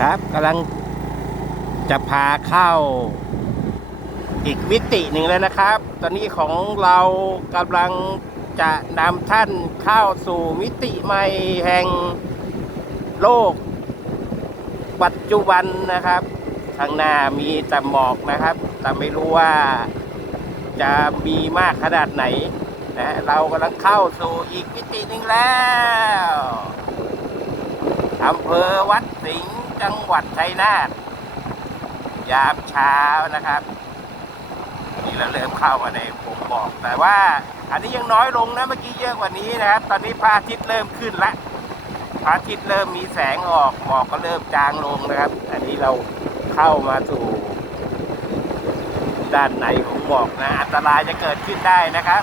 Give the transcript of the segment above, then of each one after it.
ครับกำลังจะพาเข้าอีกมิติหนึ่งแล้วนะครับ ตอนนี้ของเรากำลังจะนำท่านเข้าสู่มิติใหม่แห่งโลก ปัจจุบันนะครับข้างหน้ามีแต่หมอกนะครับ แต่ไม่รู้ว่าจะมีมากขนาดไหนนะเรากำลังเข้าสู่อีกมิติหนึ่งแล้วอำเภอวัดสิงห์ จังหวัดชัยนาทยามเช้านะครับ นี่เราเริ่มเข้ามาในผมบอก แต่ว่าอันนี้ยังน้อยลงนะเมื่อกี้เยอะกว่านี้นะครับ ตอนนี้พระอาทิตย์เริ่มขึ้นแล้วพระอาทิตย์เริ่มมีแสงออกหมอกก็เริ่มจางลงนะครับ อันนี้เราเข้ามาสู่ ด้านในของหมอกนะ อันตรายจะเกิดขึ้นได้นะครับ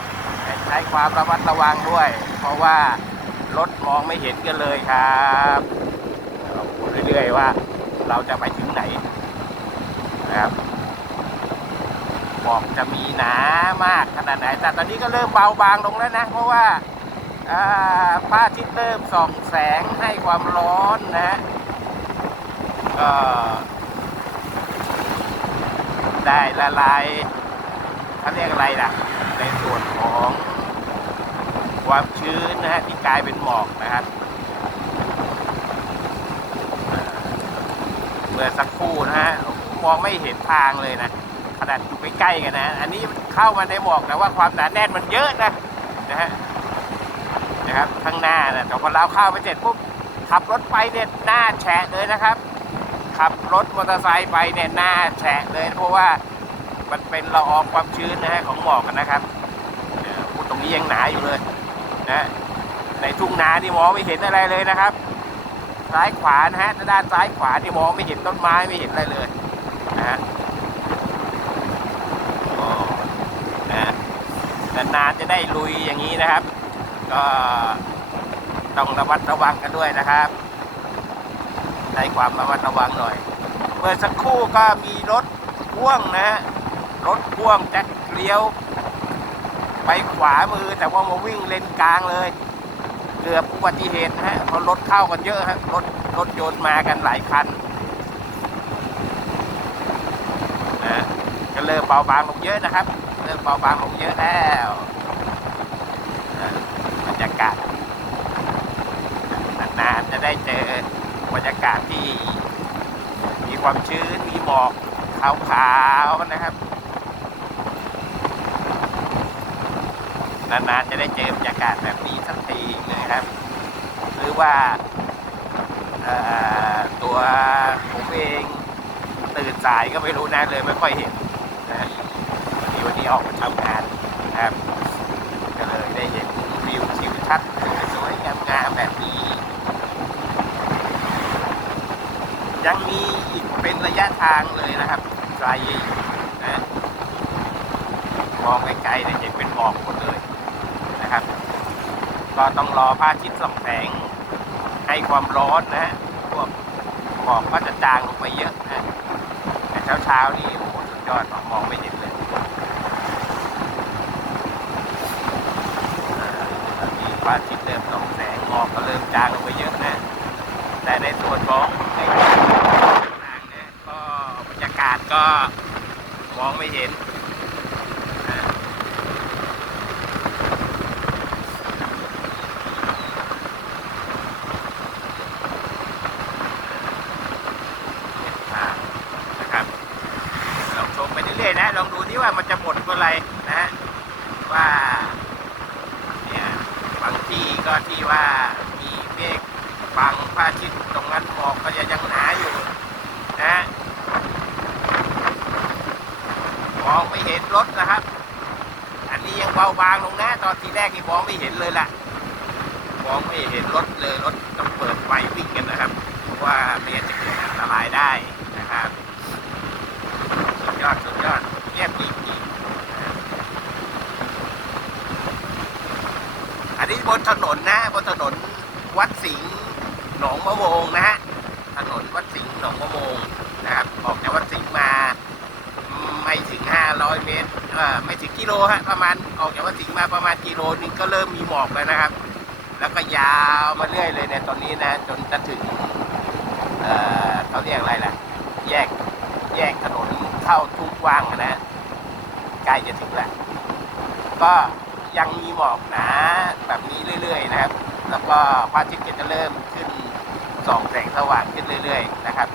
ใช้ความระมัดระวังด้วย เพราะว่ารถมองไม่เห็นกันเลยครับเราพูดเรื่อยๆ ว่าเราจะไปถึงไหนนะครับหมอกจะมีหนามากขนาดไหน แต่ตอนนี้ก็เริ่มเบาบางลงแล้วนะ เพราะว่าอ่าพระอาทิตย์เริ่มส่องแสงให้ความร้อนนะฮะก็ได้ละลายเขาเรียกอะไรล่ะ ในส่วนของความชื้นนะฮะที่กลายเป็นหมอกนะครับ มื่อสักครู่นะฮะมองไม่เห็นทางเลยนะขนาดอยู่ใกล้ๆกันนะ อันนี้เข้ามาในหมอกแต่ว่าความหนาแน่นมันเยอะนะนะฮะนะครับข้างหน้านะแต่พอเราเข้าไปเสร็จปุ๊บขับรถไปเนี่ยหน้าแฉะเลยนะครับ ขับรถมอเตอร์ไซค์ไปเนี่ยหน้าแฉะเลย เพราะว่ามันเป็นละอองความชื้นนะฮะของหมอกกันนะครับพูดตรงนี้ยังหนาอยู่เลยนะในทุ่งนานี่มองไม่เห็นอะไรเลยนะครับ ซ้ายขวานะฮะด้านซ้ายขวานี่มองไม่เห็นต้นไม้ไม่เห็นอะไรเลยนะฮะโอ้นะนานๆจะได้ลุยอย่างนี้นะครับ ก็ต้องระมัดระวังกันด้วยนะครับใช้ความระมัดระวังหน่อยเมื่อสักครู่ก็มีรถพ่วงนะฮะรถพ่วงจะเลี้ยว ไปขวามือแต่ว่ามาวิ่งเลนกลางเลย กือบอุบัติเหตุนะฮะเพราะรถเข้ากันเยอะฮะรถรถยนต์มากันหลายคันนะฮะก็เริ่มเบาบางลงเยอะนะครับ เริ่มเบาบางลงเยอะแล้วบรรยากาศนานๆจะได้เจอบรรยากาศที่ มีความชื้นมีหมอกขาวๆนะครับ นานๆจะได้เจอบรรยากาศแบบนี้สักทีนะครับ หรือว่าตัวผมเองตื่นสายก็ไม่รู้นะเลยไม่ค่อยเห็นนะวันนี้วันนี้ออกมาทำงานนะครับก็เลยได้เห็นวิวทิวทัศน์สวยๆงามๆแบบนี้ ยังมีอีกเป็นระยะทางเลยนะครับไกลนะมองไกลๆเนี่ยเห็นเป็นหมอกหมดเลย นะครับ ก็ต้องรอพระอาทิตย์ส่องแสงให้ความร้อนนะฮะพวกหมอกก็จะจางลงไปเยอะนะแต่เช้าๆนี่โอ้โหสุดยอดมองไม่เห็นเลยตอนนี้พระอาทิตย์เริ่มส่องแสงหมอกก็เริ่มจางลงไปเยอะนะ แต่ในส่วนของในต่างๆเนี่ยก็บรรยากาศก็มองไม่เห็นนะเป็นทางนะครับลองชมไปเรื่อยๆนะ ลองดูที่ว่ามันจะหมดเมื่อไหรนะฮะว่า เนี่ยบางที่ ก็ที่ว่ามีเมฆบังพระอาทิตย์ตรงนั้นหมอกก็จะยังหนาอยู่นะมองไม่เห็นรถนะครับ อันนี้ยังเบาบางลงนะตอนที่แรกนี่มองไม่เห็นเลยล่ะมองไม่เห็นรถเลยรถต้องเปิดไฟวิ่งกันนะครับ เพราะว่าไม่งั้นจะเกิดอันตรายได้นะครับสุดยอดสุดยอดเงียบจริงๆ อันนี้บนถนนนะบนถนน วัดสิงห์หนองมะโมงนะฮะถนนวัดสิงห์หนองมะโมงนะครับออกจากวัดสิงห์มาไม่ถึง 500 เมตรเอ่อไม่ถึงกิโลฮะประมาณออกจากวัดสิงห์มาประมาณกิโลนึงก็เริ่มมีหมอกแล้วนะครับ แล้วก็ยาวมาเรื่อยเลยเนี่ยตอนนี้นะจนจะถึงเเขาเรียกอะไรล่ะ แยกแยกถนนเข้าทุ่งกว้างนะใกล้จะถึงแล้วก็ยังมีหมอกหนาแบบนี้เรื่อย ๆ นะครับ แล้วก็พระอาทิตย์ก็จะเริ่มขึ้นส่องแสงสว่างขึ้นเรื่อย ๆ นะครับ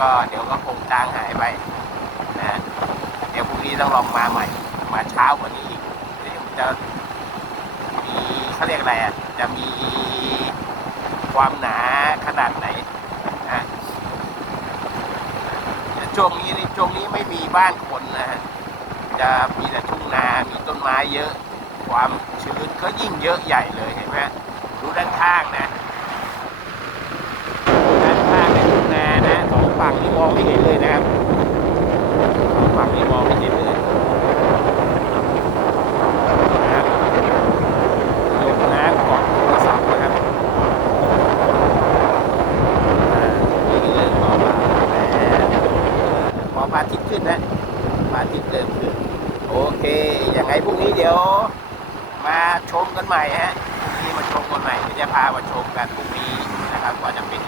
ก็เดี๋ยวก็คงจางหายไปนะเดี๋ยวพรุ่งนี้ต้องลองมาใหม่ มาเช้ากว่านี้อีกเดี๋ยวจะมีเขาเรียกอะไรอะจะมีความหนาขนาดไหนนะช่วงนี้ช่วงนี้ไม่มีบ้านคนนะฮะจะมีแต่ทุ่งนา มีต้นไม้เยอะ ความชื้นก็ยิ่งเยอะใหญ่เลยเห็นไหม ดูด้านข้างนะ ด้านข้างในทุ่งนานะสองฝั่งนี่มองไม่เห็นเลยนะครับสองฝั่งนี่มองไม่เห็นเลยนะครับหยดน้ำเกาะโทรศัพท์นะครับอ่านี่เรื่องต่อมาแต่พอพระอาทิตย์ขึ้นนะพระอาทิตย์เริ่มขึ้น โอเค อย่างไรพรุ่งนี้เดี๋ยว มาชมกันใหม่ฮะ มาชมกันใหม่จะพามาชมกันพรุ่งนี้นะครับว่าจะเป็น